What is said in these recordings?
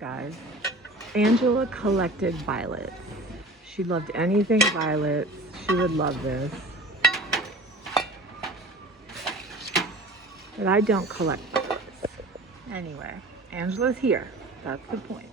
guys. Angela collected violets. She loved anything violets. She would love this. But I don't collect violets. Anyway, Angela's here. That's the point.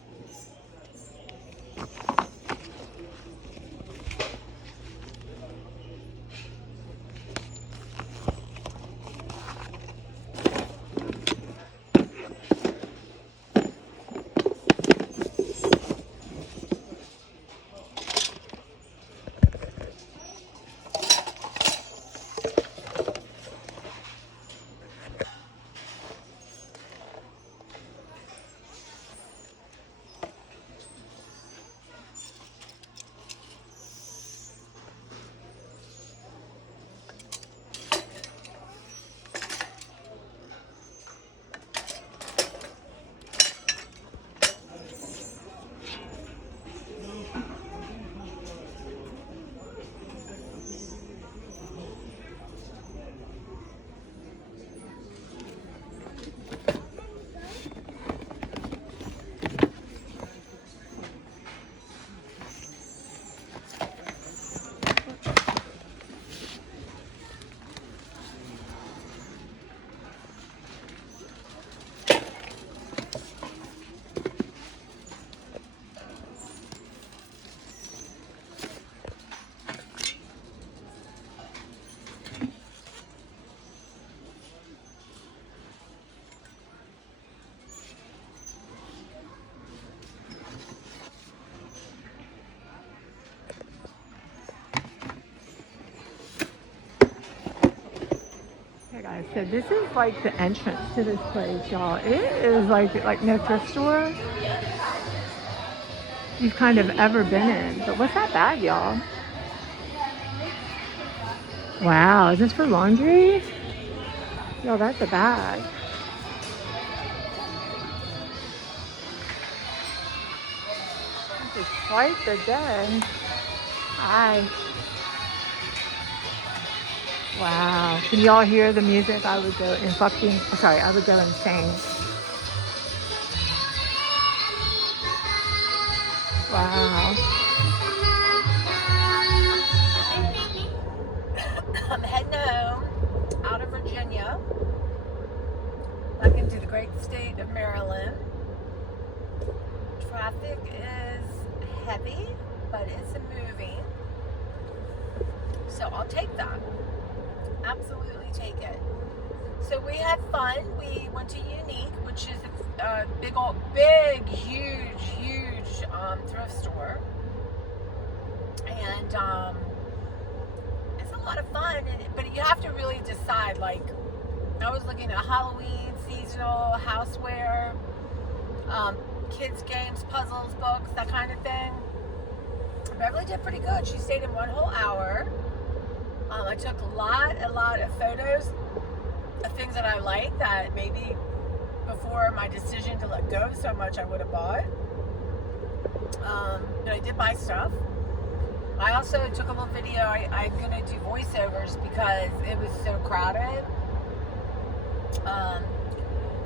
So this is like the entrance to this place, y'all. It is like no thrift store you've kind of ever been in. But what's that bag, y'all? Wow, is this for laundry? Yo, that's a bag. This is quite the day. Hi. Wow. Can y'all hear the music? I would go I would go insane. Wow. I'm heading home out of Virginia, back into the great state of Maryland. Traffic is heavy, but it's moving. So I'll take that. Absolutely take it. So we had fun. We went to Unique, which is a huge thrift store, and it's a lot of fun. But you have to really decide. Like, I was looking at Halloween, seasonal, houseware, kids games, puzzles, books, that kind of thing. Beverly did pretty good. She stayed in one whole hour. I took a lot of photos of things that I like that maybe before my decision to let go so much I would have bought. But I did buy stuff. I also took a little video. I'm going to do voiceovers because it was so crowded.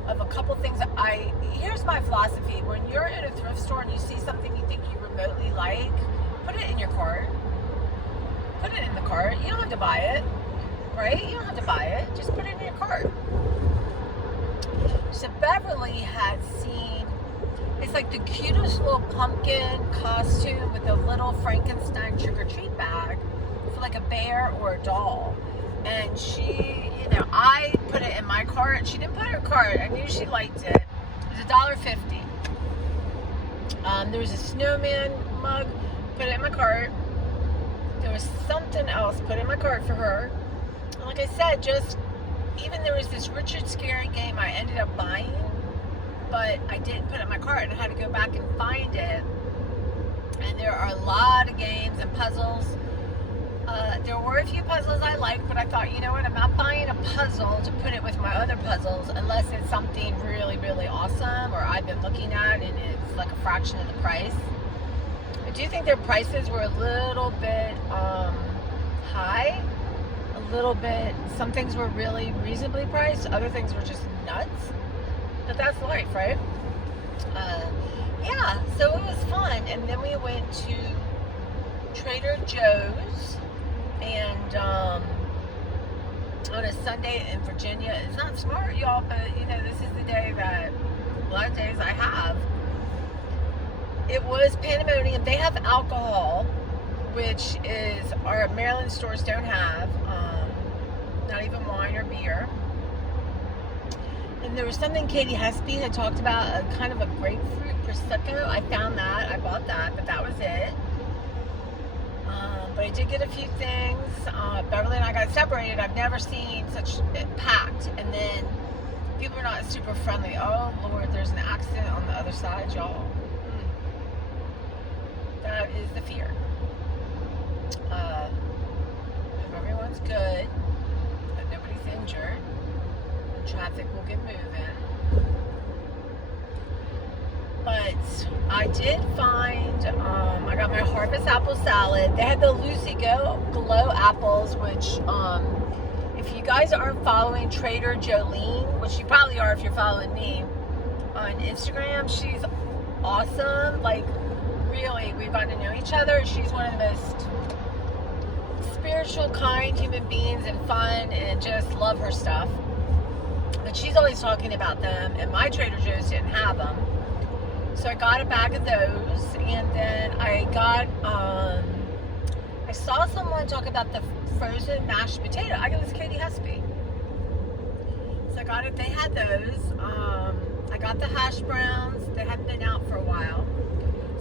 Of a couple things here's my philosophy. When you're in a thrift store and you see something you think you remotely like, put it in your cart. Put it in the cart. You don't have to buy it, right? You don't have to buy it. Just put it in your cart. So Beverly had seen, it's like the cutest little pumpkin costume with a little Frankenstein trick-or-treat bag for like a bear or a doll. And she, I put it in my cart. She didn't put it in her cart. I knew she liked it. It was $1.50. There was a snowman mug. Put it in my cart. There was something else put in my cart for her. And like I said, there was this Richard Scary game I ended up buying, but I didn't put it in my cart and I had to go back and find it. And there are a lot of games and puzzles. There were a few puzzles I liked, but I thought, you know what, I'm not buying a puzzle to put it with my other puzzles unless it's something really, really awesome or I've been looking at and it's like a fraction of the price. I do think their prices were a little bit high, a little bit. Some things were really reasonably priced, other things were just nuts. But that's life, right? yeah, so it was fun. And then we went to Trader Joe's, and on a Sunday in Virginia. It's not smart, y'all, but this is the day that a lot of days I have. It was pandemonium. They have alcohol, which is our Maryland stores don't have. Not even wine or beer. And there was something Katie Hespy had talked about, a kind of a grapefruit prosecco. I found that. I bought that, but that was it. But I did get a few things. Beverly and I got separated. I've never seen such packed. And then people are not super friendly. Oh, Lord, there's an accident on the other side, y'all. That is the fear. If everyone's good, that nobody's injured, the traffic will get moving. But I did find, I got my harvest apple salad. They had the Lucy Glow apples, which, if you guys aren't following Trader Jolene, which you probably are if you're following me on Instagram, she's awesome. Like, really, we've gotten to know each other. She's one of the most spiritual, kind human beings and fun, and just love her stuff. But she's always talking about them, and my Trader Joe's didn't have them. So I got a bag of those, and then I got, I saw someone talk about the frozen mashed potato. I got this Katie Hespy. So I got it, they had those. I got the hash browns. They hadn't been out for a while.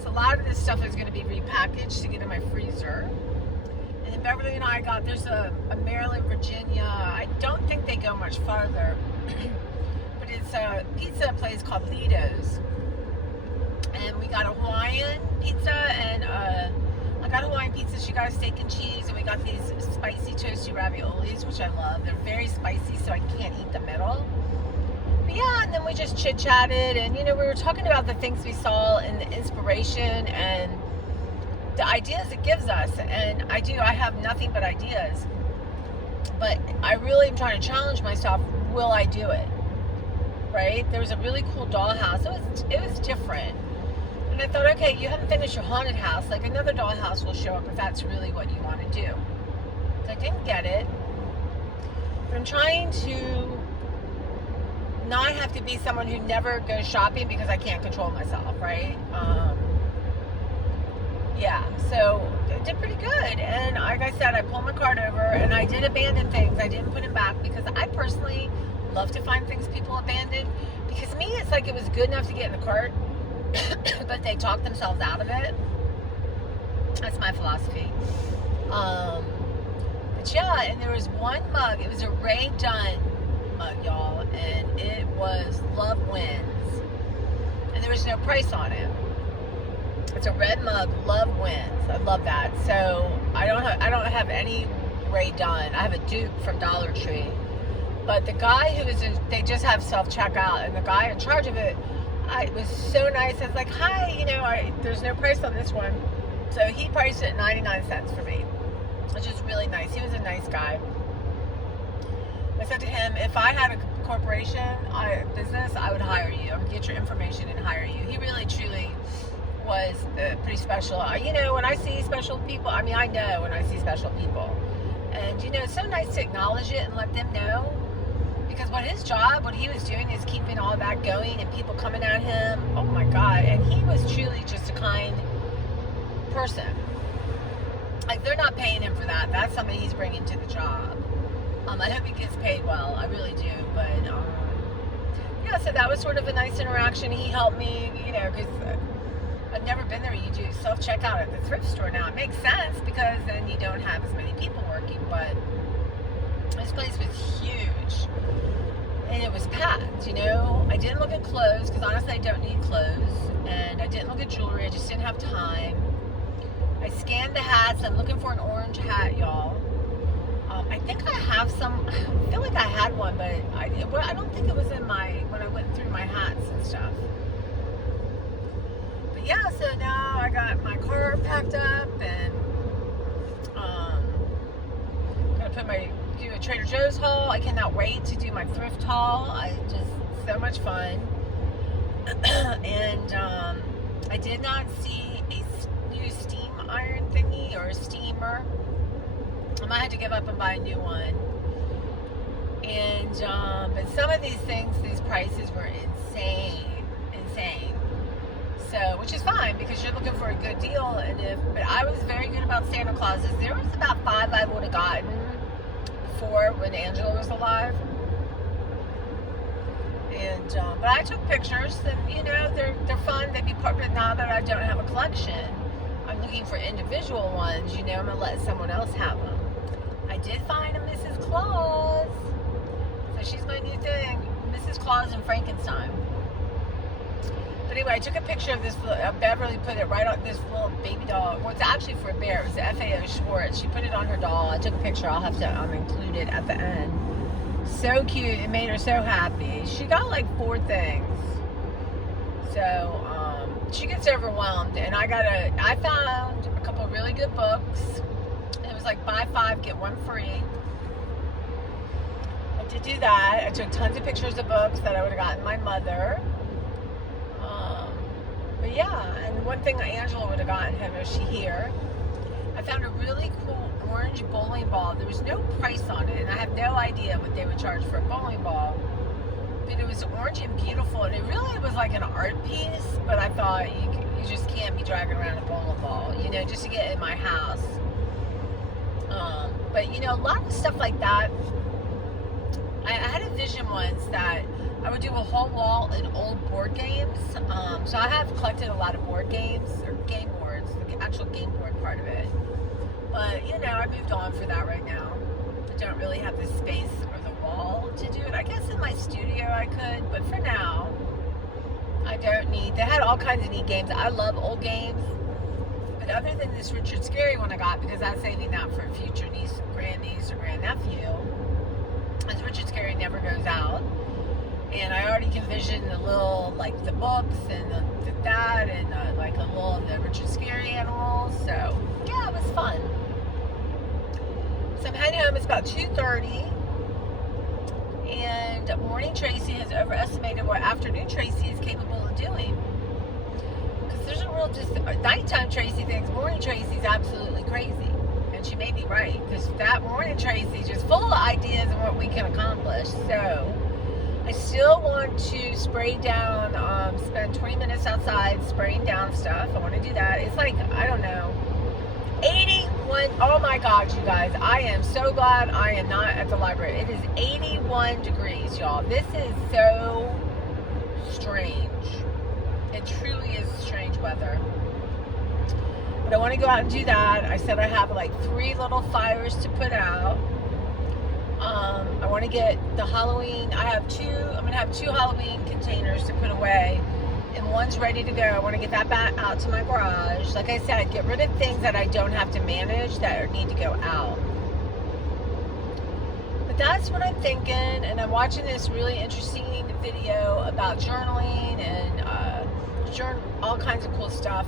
So a lot of this stuff is going to be repackaged to get in my freezer. And then Beverly and I got, there's a Maryland, Virginia. I don't think they go much farther. But it's a pizza place called Lido's. And we got a Hawaiian pizza, and I got Hawaiian pizza. She got a steak and cheese, and we got these spicy toasty raviolis, which I love. They're very spicy, so I can't eat the middle. But yeah, and then we just chit-chatted, and we were talking about the things we saw and the inspiration and the ideas it gives us. And I have nothing but ideas. But I really am trying to challenge myself. Will I do it? Right? There was a really cool dollhouse. It was different. And I thought, okay, you haven't finished your haunted house. Like, another dollhouse will show up if that's really what you want to do. So I didn't get it. But I'm trying to not have to be someone who never goes shopping because I can't control myself, right? Yeah, so I did pretty good. And like I said, I pulled my cart over, and I did abandon things. I didn't put them back because I personally love to find things people abandoned. Because to me, it's like it was good enough to get in the cart, but they talked themselves out of it. That's my philosophy. But yeah, and there was one mug. It was a Ray Dunn mug, y'all, and it was Love Wins. And there was no price on it. It's a red mug, Love Wins. I love that. So I don't have any Ray Dunn. I have a dupe from Dollar Tree. But the guy they just have self-checkout, and the guy in charge of it, it was so nice. I was like, hi, there's no price on this one. So he priced it 99 cents for me, which is really nice. He was a nice guy. I said to him, if I had a corporation, business, I would hire you. I would get your information and hire you. He really, truly was pretty special. When I see special people, I know when I see special people. And, it's so nice to acknowledge it and let them know. Because what he was doing is keeping all that going, and people coming at him. Oh my God. And he was truly just a kind person. Like, they're not paying him for that. That's something he's bringing to the job. I hope he gets paid well. I really do. But, yeah, so that was sort of a nice interaction. He helped me, because I've never been there. You do self-checkout at the thrift store now. It makes sense because then you don't have as many people working. But this place was huge. And it was packed, I didn't look at clothes because honestly I don't need clothes. And I didn't look at jewelry. I just didn't have time. I scanned the hats. I'm looking for an orange hat, y'all. I think I have some. I feel like I had one, but I don't think it was in when I went through my hats and stuff. But yeah, so now I got my car packed up, and gonna do a Trader Joe's haul. I cannot wait to do my thrift haul. So much fun. And I did not see a new steam iron thingy or a steamer. I might have to give up and buy a new one. And but some of these things, these prices were insane. So, which is fine because you're looking for a good deal. But I was very good about Santa Clauses. There was about 5 I would have gotten before when Angela was alive. And but I took pictures, and you know they're fun. They'd be part. But now that I don't have a collection, I'm looking for individual ones. You know, I'm gonna let someone else have them. I did find a Mrs. Claus, so she's my new thing, Mrs. Claus and Frankenstein. But anyway, I took a picture of this. Beverly put it right on this little baby doll. Well, it's actually for a bear. It was the FAO Schwartz. She put it on her doll. I took a picture. I'll have to include it at the end. So cute. It made her so happy. She got like 4 things. So she gets overwhelmed. And I found a couple of really good books. It was like buy 5, get 1 free. I did do that. I took tons of pictures of books that I would have gotten my mother. But yeah, and one thing that Angela would have gotten him if she here. I found a really cool orange bowling ball. There was no price on it, and I have no idea what they would charge for a bowling ball. But it was orange and beautiful, and it really was like an art piece. But I thought you just can't be dragging around a bowling ball, you know, just to get it in my house. But you know, a lot of stuff like that. I had a vision once that I would do a whole wall in old board games. So I have collected a lot of board games, or game boards, the actual game board part of it. But, you know, I moved on for that right now. I don't really have the space or the wall to do it. I guess in my studio I could, but for now, I don't need. They had all kinds of neat games. I love old games. But other than this Richard Scarry one I got, because I'm saving that for a future niece, grandniece, or grandnephew, as Richard Scarry never goes out. And I already can envision the little, like the books and that, and like a little of the Richard Scarry animals. So yeah, it was fun. So I'm heading home. It's about 2:30, and morning Tracy has overestimated what afternoon Tracy is capable of doing. Because there's a real just nighttime Tracy thinks morning Tracy is absolutely crazy, and she may be right. Because that morning Tracy is just full of ideas and what we can accomplish. So I still want to spray down, spend 20 minutes outside spraying down stuff. I want to do that. It's like, I don't know, 81, oh my God, you guys. I am so glad I am not at the library. It is 81 degrees, y'all. This is so strange. It truly is strange weather. But I want to go out and do that. I said I have like 3 little fires to put out. I want to get the Halloween. I'm going to have 2 Halloween containers to put away, and one's ready to go. I want to get that back out to my garage. Like I said, get rid of things that I don't have to manage that need to go out. But that's what I'm thinking, and I'm watching this really interesting video about journaling and all kinds of cool stuff.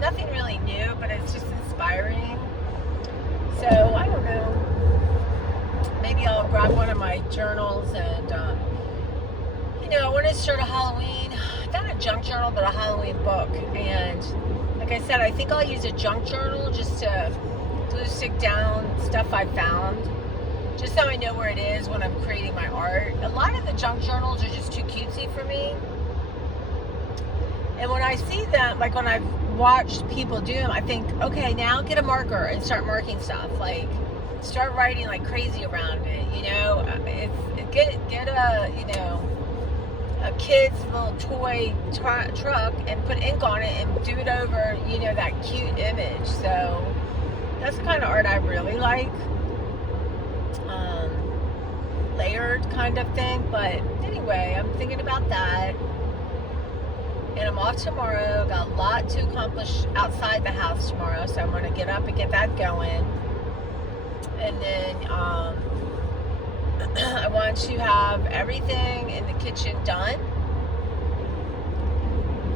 Nothing really new, but it's just inspiring. So, I don't know. Maybe I'll grab one of my journals and, you know, I want to start a Halloween, not a junk journal, but a Halloween book. And like I said, I think I'll use a junk journal just to glue stick down stuff I found, just so I know where it is when I'm creating my art. A lot of the junk journals are just too cutesy for me. And when I see them, like when I've watched people do them, I think, okay, now get a marker and start marking stuff. Like, start writing like crazy around it, you know. Get a, you know, a kid's little toy truck and put ink on it and do it over, you know, that cute image. So that's the kind of art I really like. Layered kind of thing. But anyway, I'm thinking about that. And I'm off tomorrow. Got a lot to accomplish outside the house tomorrow, so I'm going to get up and get that going. And then I want to have everything in the kitchen done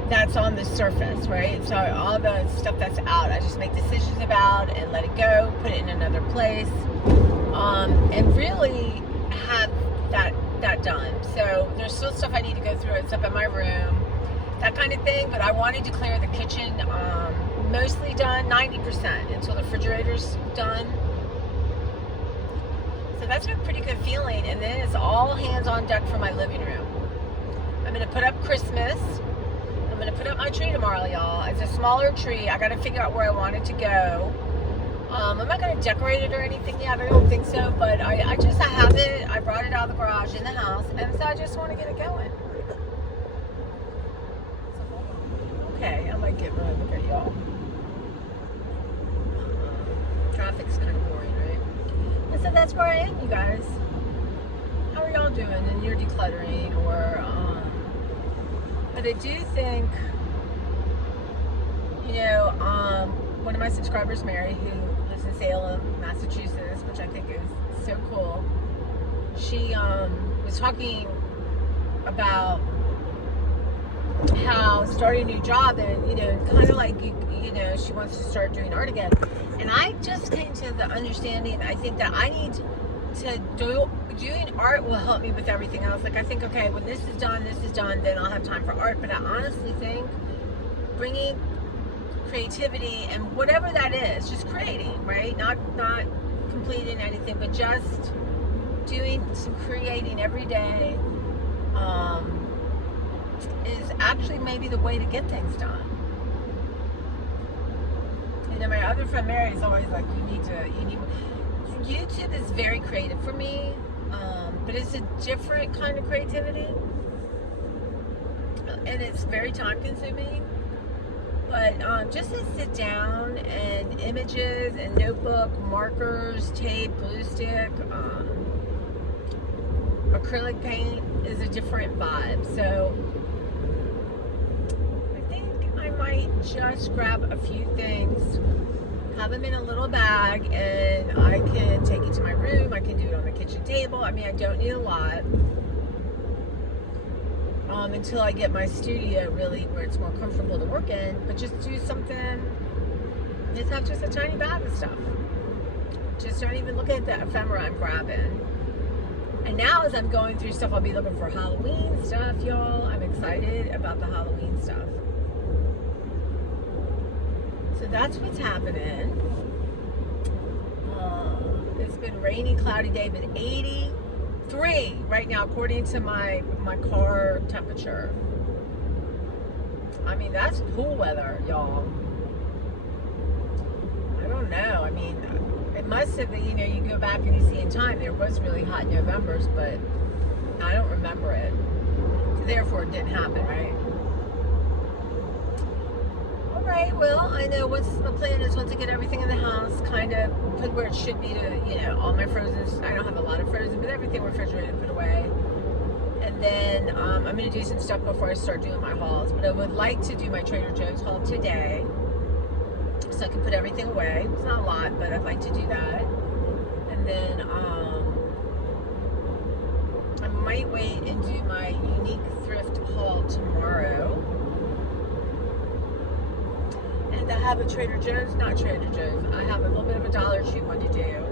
that's on the surface, right? So all the stuff that's out, I just make decisions about and let it go, put it in another place, and really have that done. So there's still stuff I need to go through. It's up in my room. that kind of thing. But I wanted to clear the kitchen, mostly done, 90%, until the refrigerator's done. So that's a pretty good feeling. And then it's all hands on deck for my living room. I'm going to put up Christmas. I'm going to put up my tree tomorrow, y'all. It's a smaller tree. I got to figure out where I want it to go. I'm not going to decorate it or anything yet. I don't think so. But I have it. I brought it out of the garage in the house. And so I just want to get it going. Okay, I might get rid of it, y'all. Traffic's kind of boring, right? And so that's where I am, you guys. How are y'all doing? And you're decluttering, or but I do think, you know, one of my subscribers, Mary, who lives in Salem, Massachusetts, which I think is so cool. She was talking about how starting a new job, and you know, kind of like you know, she wants to start doing art again. And I just came to the understanding, I think that I need to doing art will help me with everything else. Like I think, okay, when this is done, then I'll have time for art. But I honestly think bringing creativity, and whatever that is, just creating, right? Not completing anything, but just doing some creating every day, is actually maybe the way to get things done. You know, my other friend Mary is always like, YouTube is very creative for me, but it's a different kind of creativity, and it's very time consuming. But just to sit down and images and notebook, markers, tape, glue stick, acrylic paint is a different vibe. So I think I might just grab a few things, have them in a little bag, and I can take it to my room. I can do it on the kitchen table. I mean, I don't need a lot until I get my studio really where it's more comfortable to work in. But just do something, just have just a tiny bag of stuff. Just don't even look at the ephemera I'm grabbing. And now as I'm going through stuff, I'll be looking for Halloween stuff, y'all. I'm excited about the Halloween stuff. So that's what's happening. It's been rainy, cloudy day, but 83 right now, according to my car temperature. I mean, that's cool weather, y'all. I don't know. I mean, it must have been, you know, you go back and you see in time, there was really hot Novembers, but I don't remember it. So therefore, it didn't happen, right? Right, well, I know once my plan is once I get everything in the house, kind of put where it should be to, you know, all my frozen, I don't have a lot of frozen, but everything refrigerated, put away. And then I'm going to do some stuff before I start doing my hauls. But I would like to do my Trader Joe's haul today, so I can put everything away. It's not a lot, but I'd like to do that. And then I might wait and do my unique thrift haul tomorrow. And I have a Trader Joe's, not Trader Joe's, I have a little bit of a Dollar Tree one to do.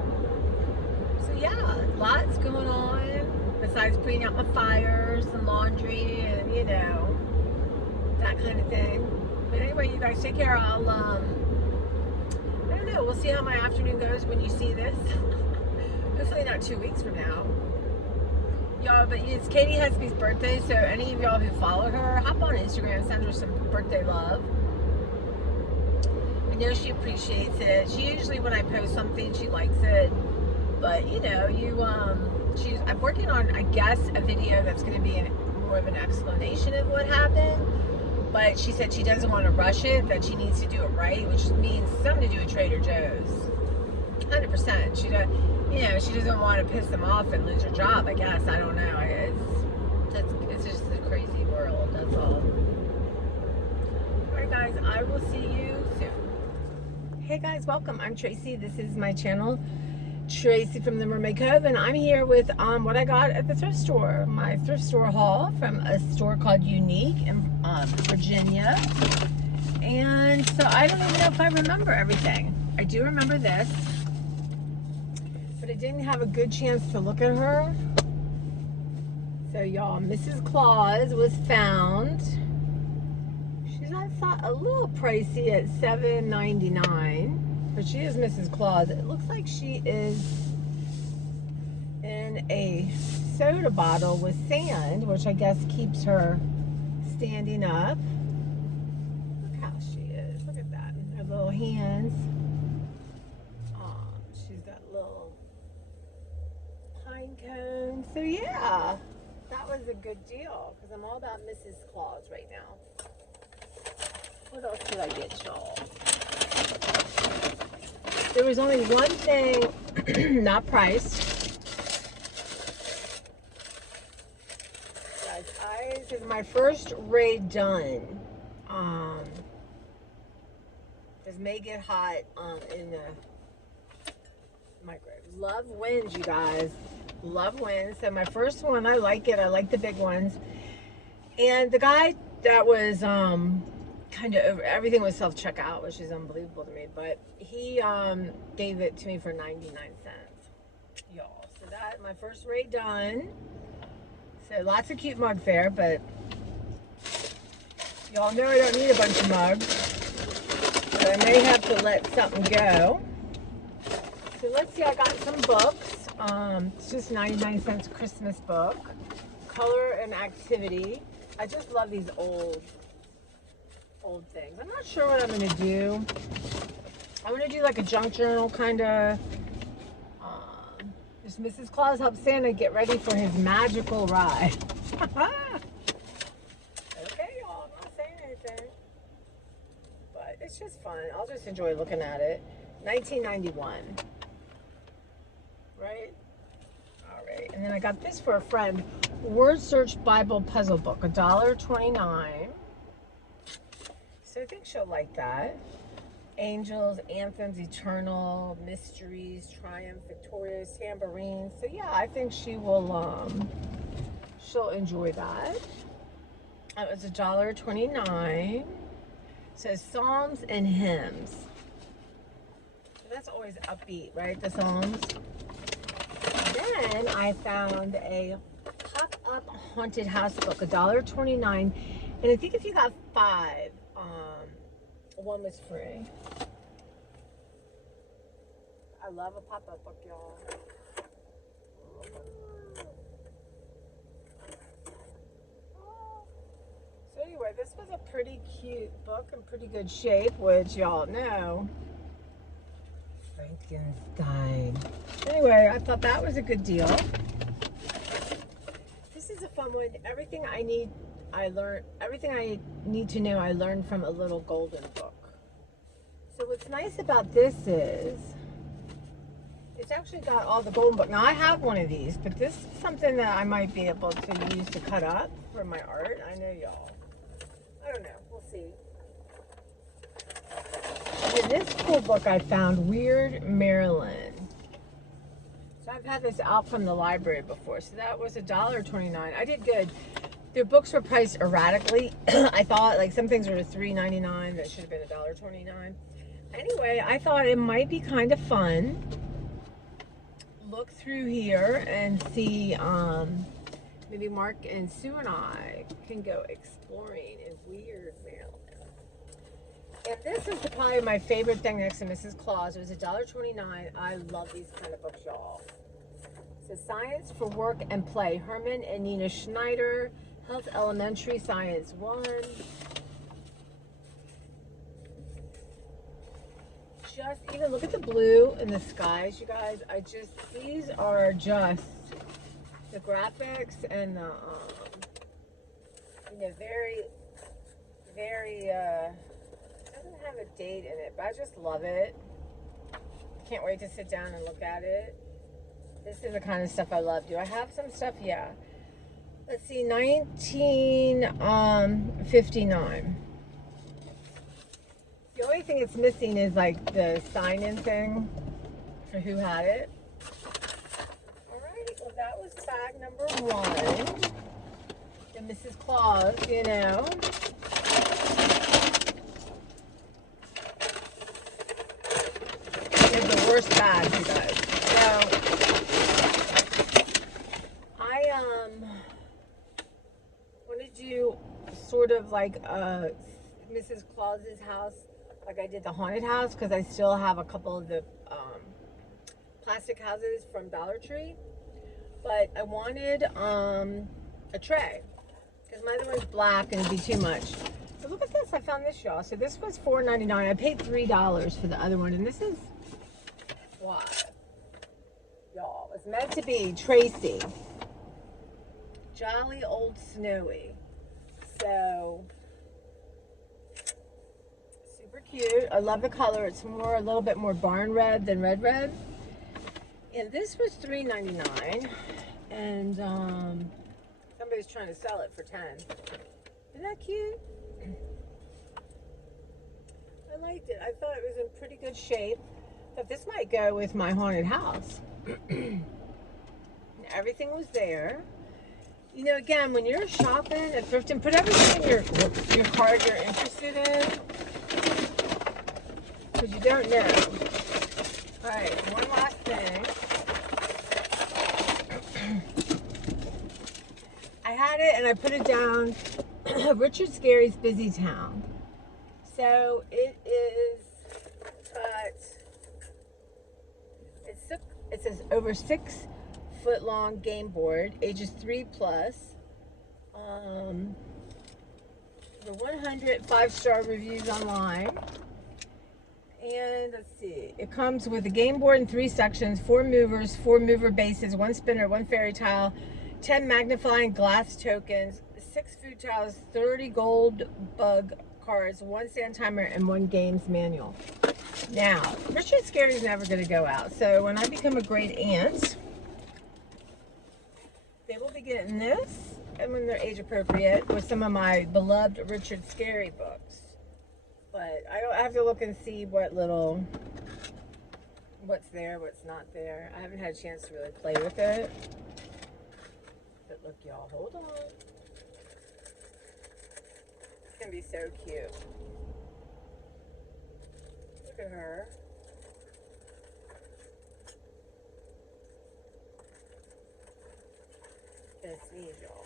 So yeah, lots going on, besides putting out my fires and laundry and, you know, that kind of thing. But anyway, you guys take care. I'll, I don't know, we'll see how my afternoon goes when you see this. Hopefully not 2 weeks from now. Y'all, but it's Katie Hesby's birthday, so any of y'all who follow her, hop on Instagram, send her some birthday love. I know she appreciates it. She usually, when I post something, she likes it. But you know, I'm working on, I guess, a video that's going to be more of an explanation of what happened. But she said she doesn't want to rush it, that she needs to do it right, which means something to do with Trader Joe's. 100%. She does, you know, she doesn't want to piss them off and lose her job. I guess, I don't know. It's just a crazy world. That's all. All right, guys. I will see you soon. Hey guys, welcome. I'm Tracy. This is my channel, Tracy from the Mermaid Cove, and I'm here with what I got at the thrift store. My thrift store haul from a store called Unique in Virginia. And so I don't even know if I remember everything. I do remember this, but I didn't have a good chance to look at her. So y'all, Mrs. Claus was found a little pricey at $7.99, but she is Mrs. Claus. It looks like she is in a soda bottle with sand, which I guess keeps her standing up. Look how she is. Look at that. Her little hands. She's got little pine cones. So yeah, that was a good deal because I'm all about Mrs. Claus right now. What else did I get, y'all? There was only one thing not priced. Guys, this is my first raid done. This may get hot in the microwave. Love wins, you guys. Love wins. So my first one, I like it. I like the big ones. And the guy that was kind of over, everything was self-checkout, which is unbelievable to me, but he gave it to me for 99 cents, y'all. So that, my first raid done. So lots of cute mug fare, but y'all know I don't need a bunch of mugs, so I may have to let something go. So let's see, I got some books. It's just 99 cents Christmas book, color and activity. I just love these old things. I'm not sure what I'm gonna do. I'm gonna do like a junk journal kind of. Just Mrs. Claus helps Santa get ready for his magical ride. Okay, y'all, I'm not saying anything, but it's just fun. I'll just enjoy looking at it. 1991, right? All right, and then I got this for a friend. Word Search Bible Puzzle Book, $1.29. So I think she'll like that. Angels, anthems, eternal, mysteries, triumph, victorious, tambourines. So yeah, I think she will. She'll enjoy that. It was $1.29. Says Psalms and hymns. So that's always upbeat, right? The Psalms. Then I found a pop-up haunted house book, $1.29. And I think if you got 5, one was free. I love a pop-up book, y'all. So anyway, this was a pretty cute book in pretty good shape, which y'all know. Frankenstein. Anyway, I thought that was a good deal. This is a fun one. Everything I need to know, I learned from a little golden book. So what's nice about this is it's actually got all the golden book. Now I have one of these, but this is something that I might be able to use to cut up for my art. I know y'all. I don't know. We'll see. And then this cool book I found, Weird Maryland. So I've had this out from the library before. So that was $1.29. I did good. Their books were priced erratically. I thought like some things were $3.99 that should have been $1.29. Anyway, I thought it might be kind of fun. Look through here and see maybe Mark and Sue and I can go exploring in Weird Maryland. And this is probably my favorite thing next to Mrs. Claus. It was $1.29. I love these kind of books, y'all. So Science for Work and Play. Herman and Nina Schneider. Health Elementary Science 1. Just even look at the blue in the skies, you guys. These are just the graphics and the very, very it doesn't have a date in it, but I just love it. Can't wait to sit down and look at it. This is the kind of stuff I love. Do I have some stuff? Yeah. Let's see, 1959. The only thing it's missing is like the sign-in thing for who had it. Alright, well that was bag number 1. And Mrs. Claus, you know. It's the worst bag, you guys. So I want to do sort of like a Mrs. Claus's house, like I did the haunted house, because I still have a couple of the plastic houses from Dollar Tree. But I wanted a tray, because my other one's black and it'd be too much. So look at this. I found this, y'all. So this was $4.99. I paid $3 for the other one, and this is what, y'all, it's meant to be Tracy. Jolly Old Snowy. So super cute. I love the color. It's more, a little bit more barn red than red red. And this was $3.99. And somebody's trying to sell it for $10. Isn't that cute? I liked it. I thought it was in pretty good shape. But this might go with my haunted house. Everything was there. You know, again, when you're shopping at Thrifting, put everything in your cart you're interested in, because you don't know. All right, one last thing. I had it and I put it down. Richard Scarry's Busy Town. So it is, it says over 6 foot long game board, ages 3 plus. The 100 5-star reviews online. And let's see, it comes with a game board in 3 sections, 4 movers, 4 mover bases, 1 spinner, 1 fairy tile, 10 magnifying glass tokens, 6 food tiles, 30 gold bug cards, 1 sand timer, and 1 games manual. Now, Richard Scarry's never going to go out, so when I become a great aunt, they will be getting this, and when they're age appropriate, with some of my beloved Richard Scarry books. But I have to look and see what's there, what's not there. I haven't had a chance to really play with it. But look, y'all, hold on. It's gonna be so cute. Look at her. Gonna sneeze, y'all.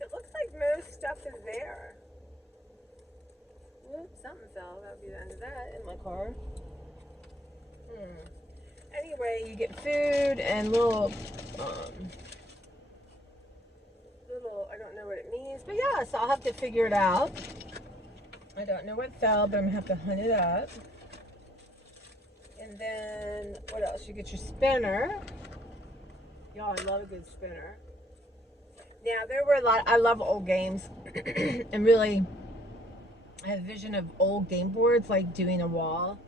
It looks like most stuff is there. Oops, something fell. That'll be the end of that in my car. Anyway, you get food and little, I don't know what it means, but yeah, so I'll have to figure it out. I don't know what fell, but I'm gonna have to hunt it up. And then, what else? You get your spinner. Y'all, I love a good spinner. Now, there were a lot, I love old games, and really, I have a vision of old game boards, like doing a wall,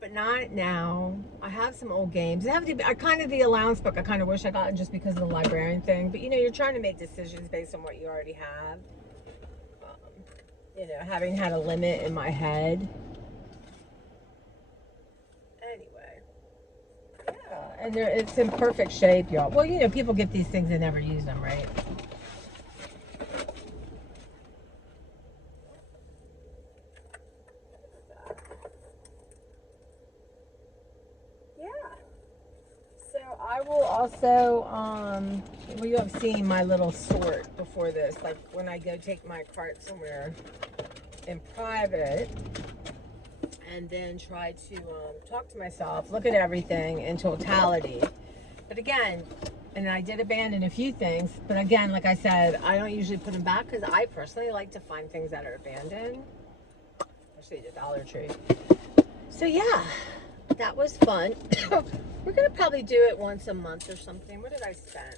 but not now. I have some old games. They have to be, kind of the allowance book I kind of wish I got just because of the librarian thing, but you know, you're trying to make decisions based on what you already have. You know, having had a limit in my head. Anyway, yeah, and it's in perfect shape, y'all. Well, you know, people get these things and never use them, right? I will also, well, you have seen my little sort before this, like when I go take my cart somewhere in private and then try to talk to myself, look at everything in totality. But again, and I did abandon a few things, but again, like I said, I don't usually put them back because I personally like to find things that are abandoned, especially the Dollar Tree. So yeah, that was fun. We're going to probably do it once a month or something. What did I spend?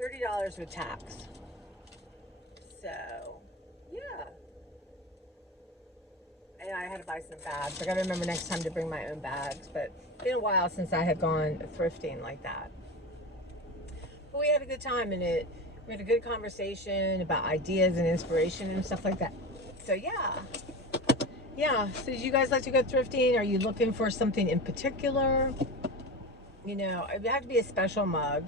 $30 with tax. So, yeah. And I had to buy some bags. I got to remember next time to bring my own bags. But it's been a while since I had gone thrifting like that. But we had a good time in it. We had a good conversation about ideas and inspiration and stuff like that. So, yeah. Yeah, so did you guys like to go thrifting? Are you looking for something in particular? You know, it would have to be a special mug.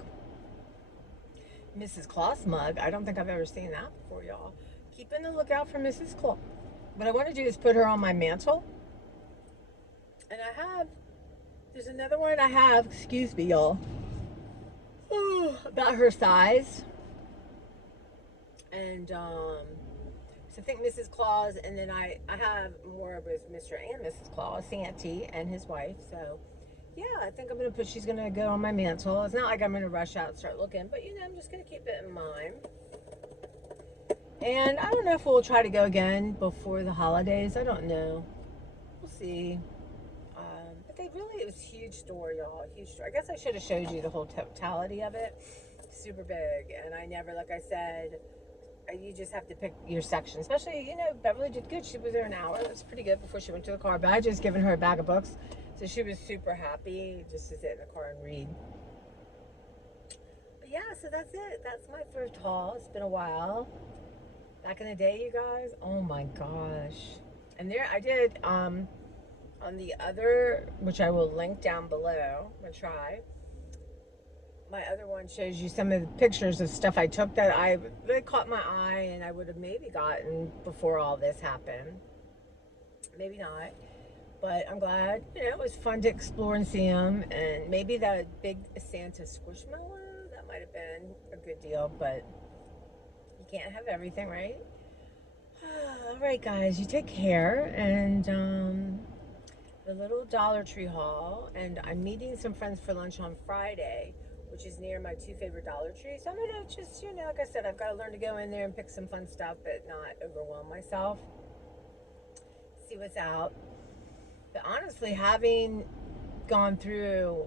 Mrs. Claus mug. I don't think I've ever seen that before, y'all. Keep in the lookout for Mrs. Claus. What I want to do is put her on my mantle. And there's another one I have, excuse me, y'all, about her size. And, So I think Mrs. Claus, and then I have more with Mr. and Mrs. Claus, Santee and his wife. So yeah, I think I'm gonna put. She's gonna go on my mantle. It's not like I'm gonna rush out and start looking, but I'm just gonna keep it in mind. And I don't know if we'll try to go again before the holidays. I don't know. We'll see. But it was a huge store, y'all. A huge store. I guess I should have showed you the whole totality of it. Super big. And I never, like I said, you just have to pick your section. Especially, Beverly did good. She was there an hour. It was pretty good before she went to the car. But I just given her a bag of books. So she was super happy just to sit in the car and read. But yeah, so that's it. That's my first haul. It's been a while. Back in the day, you guys. Oh my gosh. And there I did, on the other, which I will link down below. I'm going to try. My other one shows you some of the pictures of stuff I took that really caught my eye and I would have maybe gotten before all this happened. Maybe not. But I'm glad, it was fun to explore and see them. And maybe that big Santa squishmallow, that might have been a good deal, but you can't have everything, right? All right, guys, you take care. And the little Dollar Tree haul. And I'm meeting some friends for lunch on Friday, which is near my two favorite Dollar Trees. So I'm going to just, like I said, I've got to learn to go in there and pick some fun stuff, but not overwhelm myself. See what's out. But honestly, having gone through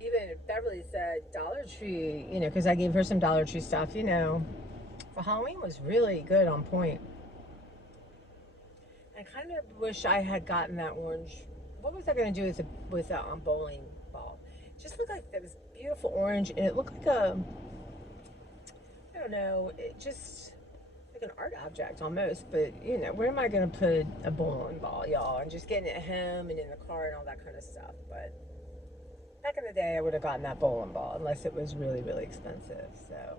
even Beverly said Dollar Tree, because I gave her some Dollar Tree stuff, for Halloween was really good, on point. I kind of wish I had gotten that orange. What was I going to do with a bowling ball? It just looked like it was beautiful orange, and it looked like I don't know, it just like an art object almost. But where am I going to put a bowling ball, y'all? And just getting it home and in the car and all that kind of stuff. But back in the day, I would have gotten that bowling ball unless it was really, really expensive. So